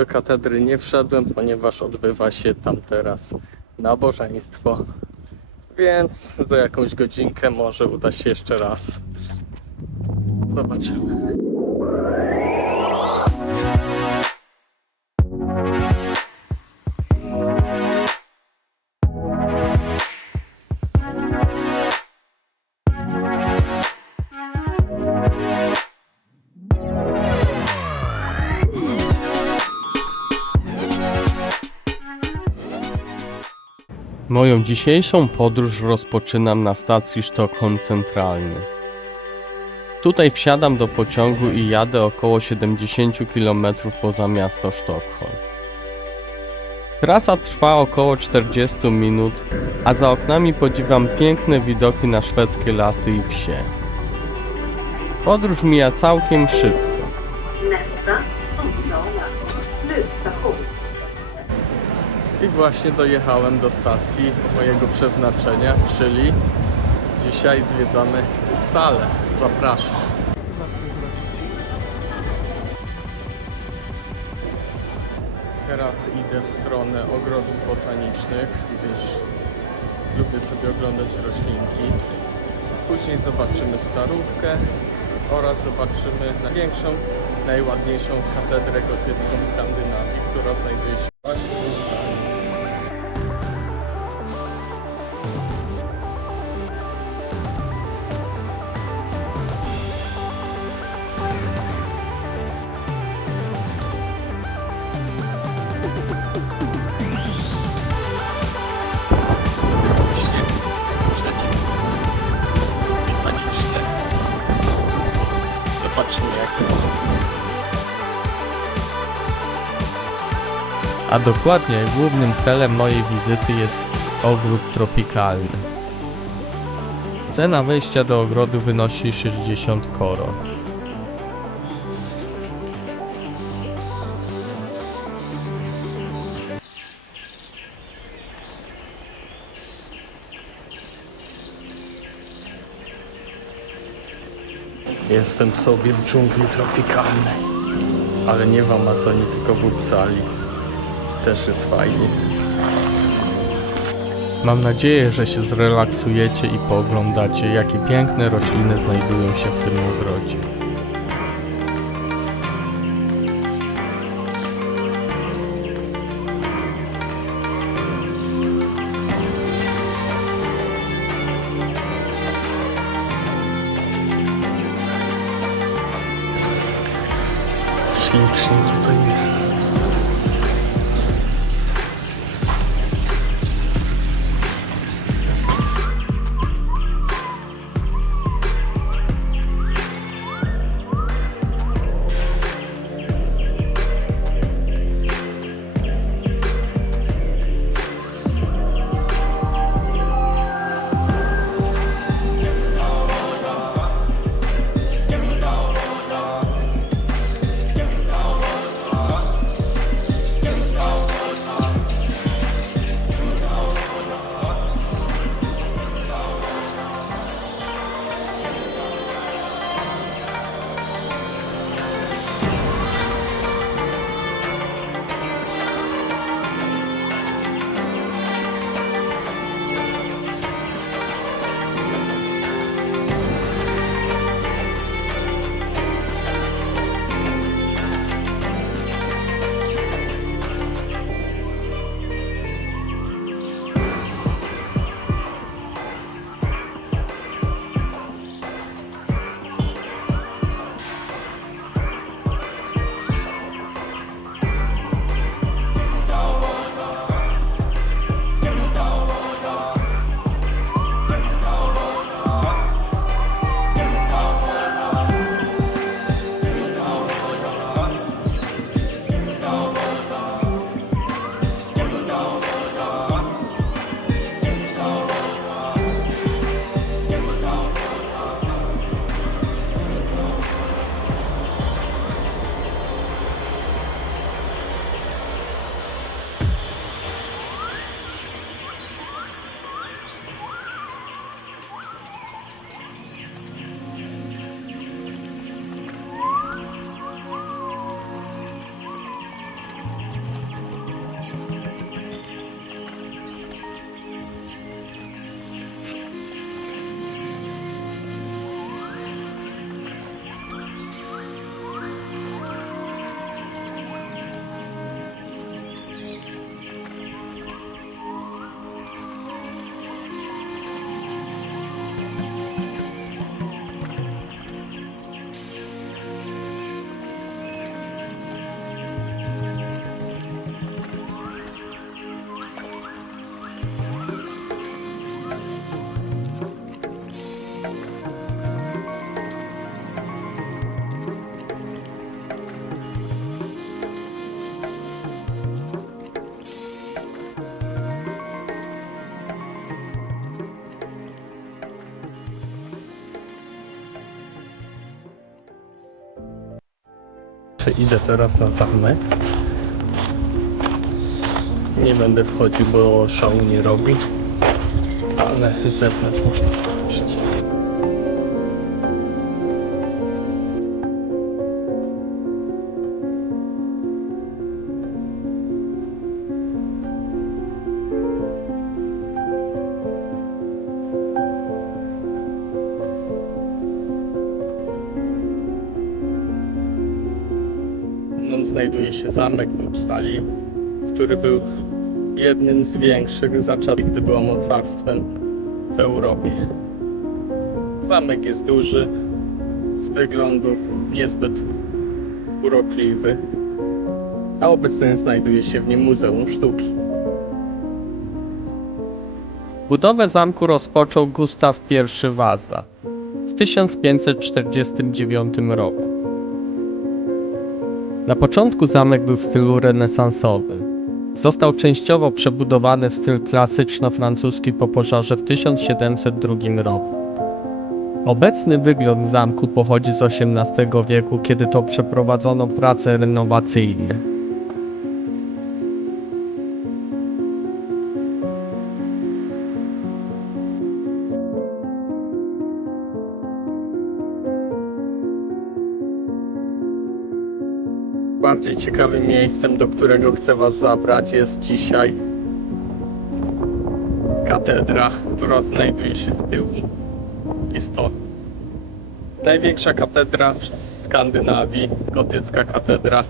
Do katedry nie wszedłem, ponieważ odbywa się tam teraz nabożeństwo. Więc za jakąś godzinkę może uda się jeszcze raz. Zobaczymy. Moją dzisiejszą podróż rozpoczynam na stacji Sztokholm Centralny. Tutaj wsiadam do pociągu i jadę około 70 km poza miasto Sztokholm. Trasa trwa około 40 minut, a za oknami podziwiam piękne widoki na szwedzkie lasy i wsie. Podróż mija całkiem szybko. Nästa Uppsala, slutstation. I właśnie dojechałem do stacji mojego przeznaczenia, czyli dzisiaj zwiedzamy Uppsalę. Zapraszam. Teraz idę w stronę ogrodów botanicznych, gdyż lubię sobie oglądać roślinki. Później zobaczymy Starówkę oraz zobaczymy największą, najładniejszą katedrę gotycką w Skandynawii, która znajduje się właśnie tutaj. Zobaczymy jak to jest. A dokładnie głównym celem mojej wizyty jest ogród tropikalny. Cena wejścia do ogrodu wynosi 60 koron. Jestem sobie w dżungli tropikalnej, ale nie w Amazonii, tylko w Uppsali. Też jest fajnie. Mam nadzieję, że się zrelaksujecie i pooglądacie, jakie piękne rośliny znajdują się w tym ogrodzie. Ślicznie tutaj jest. Także idę teraz na zamek. Nie będę wchodził, bo szału nie robi. Ale z zewnątrz muszę zobaczyć. Znajduje się zamek w Uppsali, który był jednym z większych za czasów, gdy było mocarstwem w Europie. Zamek jest duży, z wyglądu niezbyt urokliwy, a obecnie znajduje się w nim Muzeum Sztuki. Budowę zamku rozpoczął Gustaw I Wasa w 1549 roku. Na początku zamek był w stylu renesansowym. Został częściowo przebudowany w styl klasyczno-francuski po pożarze w 1702 roku. Obecny wygląd zamku pochodzi z XVIII wieku, kiedy to przeprowadzono prace renowacyjne. Bardziej ciekawym miejscem, do którego chcę Was zabrać, jest dzisiaj katedra, która znajduje się z tyłu. Jest to największa katedra w Skandynawii, gotycka katedra,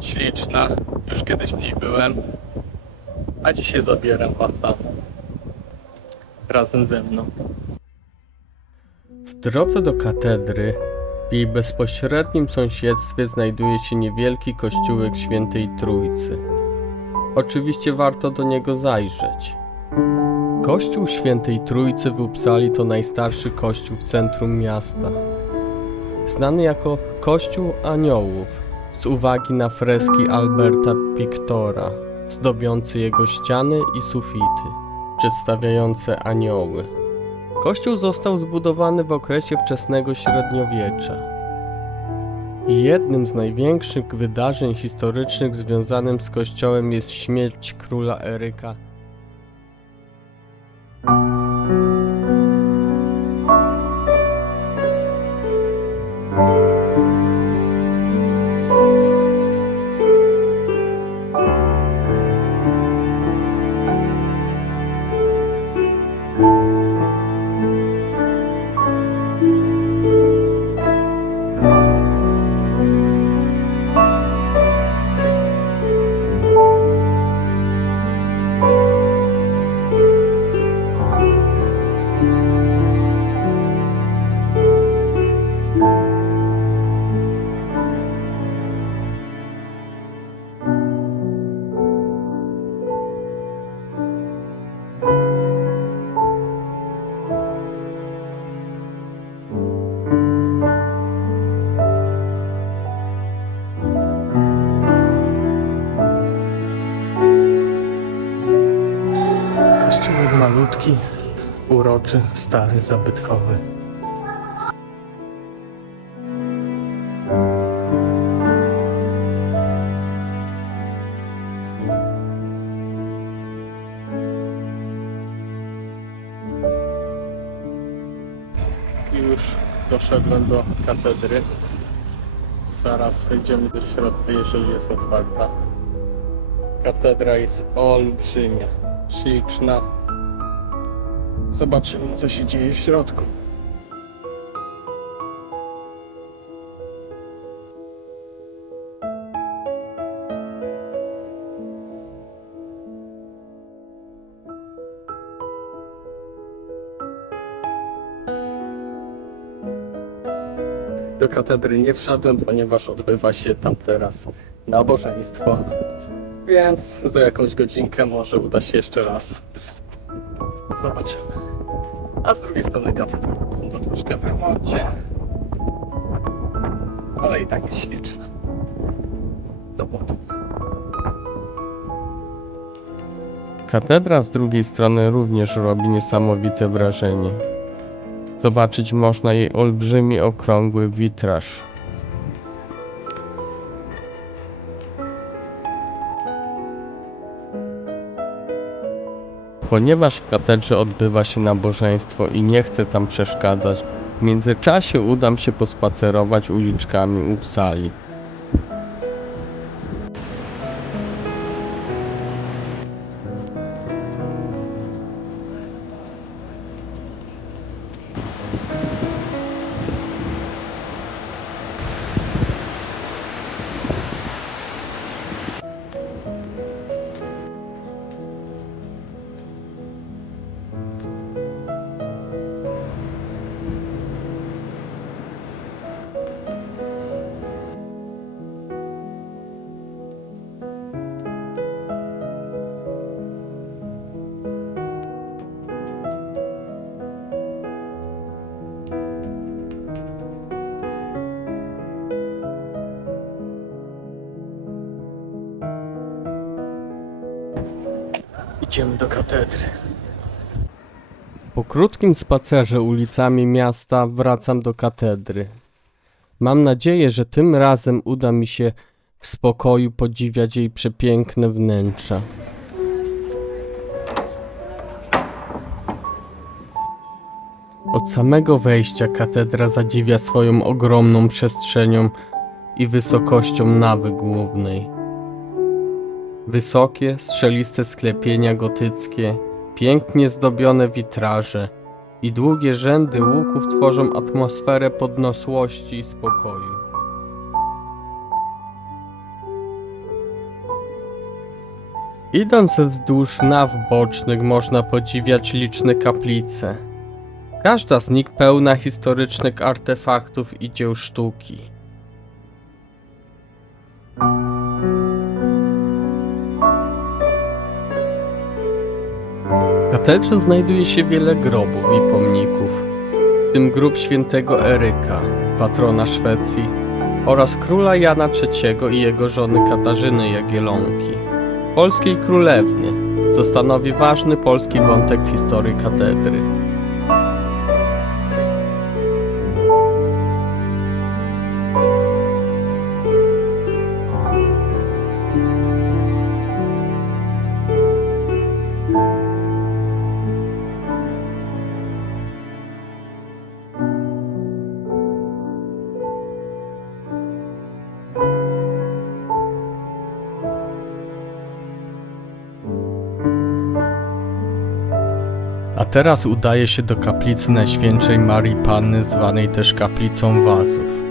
śliczna, już kiedyś w niej byłem, a dzisiaj zabieram Was tam razem ze mną. W drodze do katedry w jej bezpośrednim sąsiedztwie znajduje się niewielki kościółek Świętej Trójcy. Oczywiście warto do niego zajrzeć. Kościół Świętej Trójcy w Uppsali to najstarszy kościół w centrum miasta. Znany jako Kościół Aniołów z uwagi na freski Alberta Pictora, zdobiący jego ściany i sufity, przedstawiające anioły. Kościół został zbudowany w okresie wczesnego średniowiecza. I jednym z największych wydarzeń historycznych związanym z kościołem jest śmierć króla Eryka. Kościółek malutki, uroczy, stary, zabytkowy. I już doszedłem do katedry. Zaraz wejdziemy do środka, jeżeli jest otwarta. Katedra jest olbrzymia, śliczna. Zobaczymy, co się dzieje w środku. Do katedry nie wszedłem, ponieważ odbywa się tam teraz nabożeństwo. Więc za jakąś godzinkę może uda się jeszcze raz. Zobaczymy. A z drugiej strony katedra wygląda troszkę w remoncie. Ale i tak jest śliczna. Do boku. Katedra z drugiej strony również robi niesamowite wrażenie. Zobaczyć można jej olbrzymi, okrągły witraż. Ponieważ w katedrze odbywa się nabożeństwo i nie chcę tam przeszkadzać, w międzyczasie udam się pospacerować uliczkami Uppsali. Idziemy do katedry. Po krótkim spacerze ulicami miasta wracam do katedry. Mam nadzieję, że tym razem uda mi się w spokoju podziwiać jej przepiękne wnętrza. Od samego wejścia katedra zadziwia swoją ogromną przestrzenią i wysokością nawy głównej. Wysokie, strzeliste sklepienia gotyckie, pięknie zdobione witraże i długie rzędy łuków tworzą atmosferę podniosłości i spokoju. Idąc wzdłuż naw bocznych można podziwiać liczne kaplice. Każda z nich pełna historycznych artefaktów i dzieł sztuki. W katedrze znajduje się wiele grobów i pomników, w tym grób świętego Eryka, patrona Szwecji, oraz króla Jana III i jego żony Katarzyny Jagiellonki, polskiej królewny, co stanowi ważny polski wątek w historii katedry. A teraz udaję się do kaplicy Najświętszej Marii Panny, zwanej też kaplicą Wazów.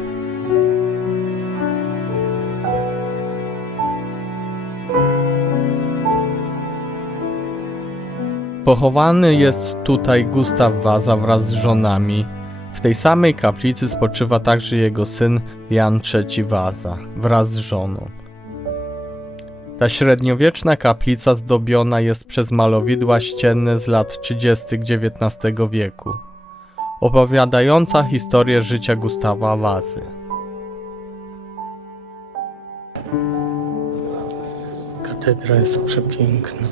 Pochowany jest tutaj Gustaw Wasa wraz z żonami. W tej samej kaplicy spoczywa także jego syn Jan III Wasa wraz z żoną. Ta średniowieczna kaplica zdobiona jest przez malowidła ścienne z lat 30. XIX wieku, opowiadająca historię życia Gustawa Wasy. Katedra jest przepiękna.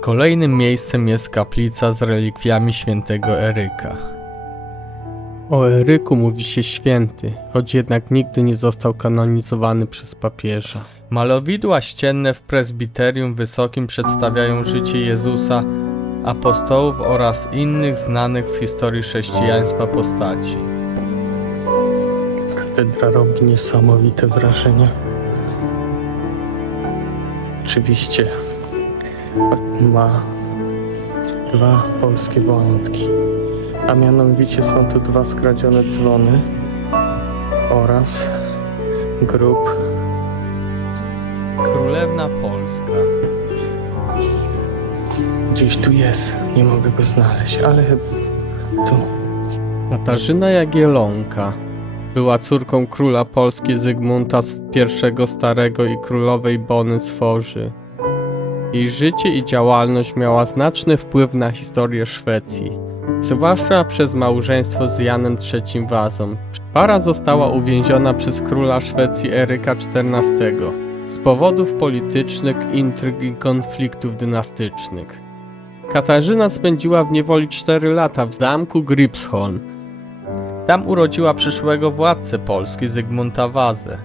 Kolejnym miejscem jest kaplica z relikwiami świętego Eryka. O Eryku mówi się święty, choć jednak nigdy nie został kanonizowany przez papieża. Malowidła ścienne w prezbiterium wysokim przedstawiają życie Jezusa, apostołów oraz innych znanych w historii chrześcijaństwa postaci. Katedra robi niesamowite wrażenie. Oczywiście ma dwa polskie wątki, a mianowicie są tu dwa skradzione dzwony oraz grób Królewna Polska. Gdzieś tu jest, nie mogę go znaleźć, ale chyba tu. Katarzyna Jagiellonka była córką króla Polski Zygmunta I Starego i królowej Bony Sforzy. Jej życie i działalność miała znaczny wpływ na historię Szwecji, zwłaszcza przez małżeństwo z Janem III Wasą. Para została uwięziona przez króla Szwecji Eryka XIV z powodów politycznych, intryg i konfliktów dynastycznych. Katarzyna spędziła w niewoli 4 lata w zamku Gripsholm. Tam urodziła przyszłego władcę Polski Zygmunta Wazę.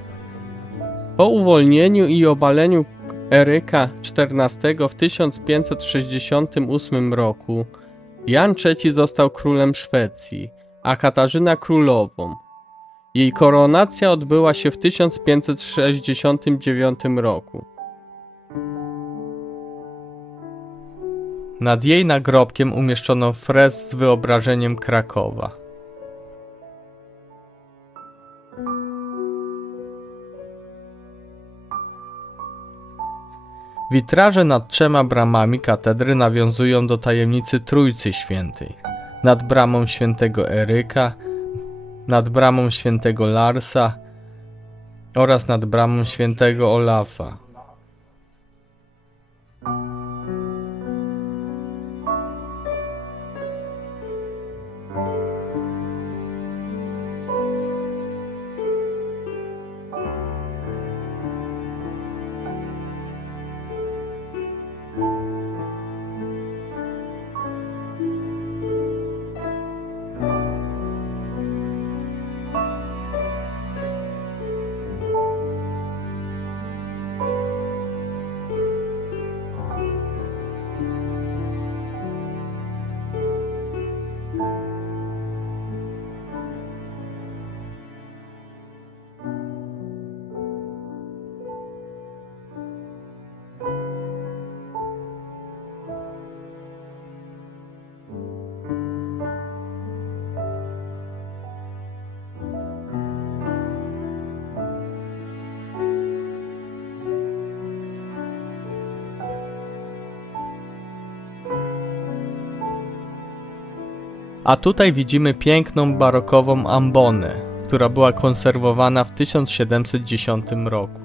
Po uwolnieniu i obaleniu Eryka XIV w 1568 roku Jan III został królem Szwecji, a Katarzyna królową. Jej koronacja odbyła się w 1569 roku. Nad jej nagrobkiem umieszczono fresk z wyobrażeniem Krakowa. Witraże nad 3 bramami katedry nawiązują do tajemnicy Trójcy Świętej. Nad bramą świętego Eryka, nad bramą świętego Larsa oraz nad bramą świętego Olafa. A tutaj widzimy piękną barokową ambonę, która była konserwowana w 1710 roku.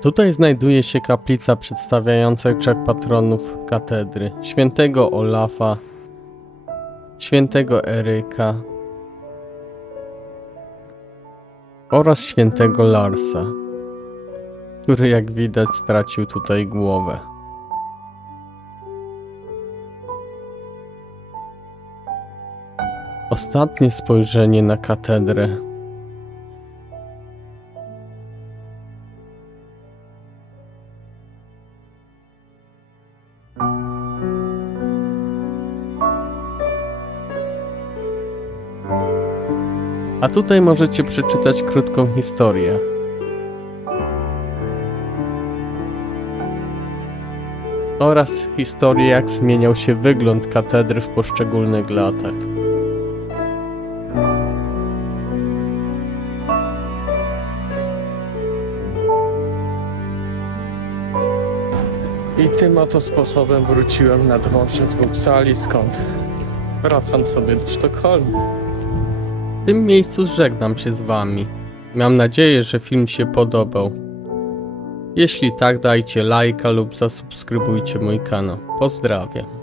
Tutaj znajduje się kaplica przedstawiająca 3 patronów katedry: świętego Olafa, świętego Eryka oraz świętego Larsa, który jak widać stracił tutaj głowę. Ostatnie spojrzenie na katedrę. A tutaj możecie przeczytać krótką historię. Oraz historię, jak zmieniał się wygląd katedry w poszczególnych latach. I tym oto sposobem wróciłem na dworzec w Uppsali, skąd wracam sobie do Sztokholmu. W tym miejscu żegnam się z Wami. Mam nadzieję, że film się podobał. Jeśli tak, dajcie lajka lub zasubskrybujcie mój kanał. Pozdrawiam.